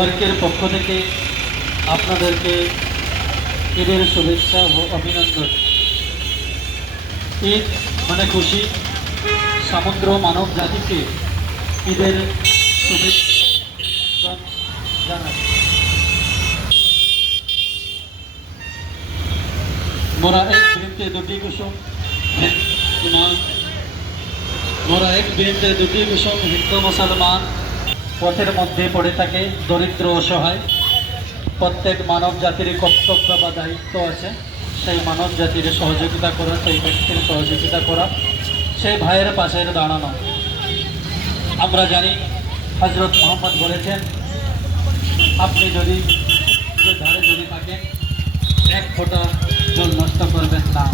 ওয়ার্কের পক্ষ থেকে আপনাদেরকে ঈদের শুভেচ্ছা ও অভিনন্দন। ঈদ মানে খুশি, সমগ্র মানব জাতিকে ঈদের শুভেচ্ছা জানাই। মোরা এক বৃন্তে দুটি কুসুম মোরা এক বৃন্তে দুটি কুসুম হিন্দু মুসলমান পথের মধ্যে পড়ে থাকে দরিদ্র অসহায়। প্রত্যেক মানব জাতির কর্তব্য বা দায়িত্ব আছে সেই মানব জাতির সহযোগিতা করা, সেই ব্যক্তির সহযোগিতা করা, সেই ভাইয়ের পাশে দাঁড়ানো। আমরা জানি হযরত মুহাম্মদ বলেছেন, আপনি যদি ধারে যদি থাকেন এক ফোঁটা জল নষ্ট করবেন না।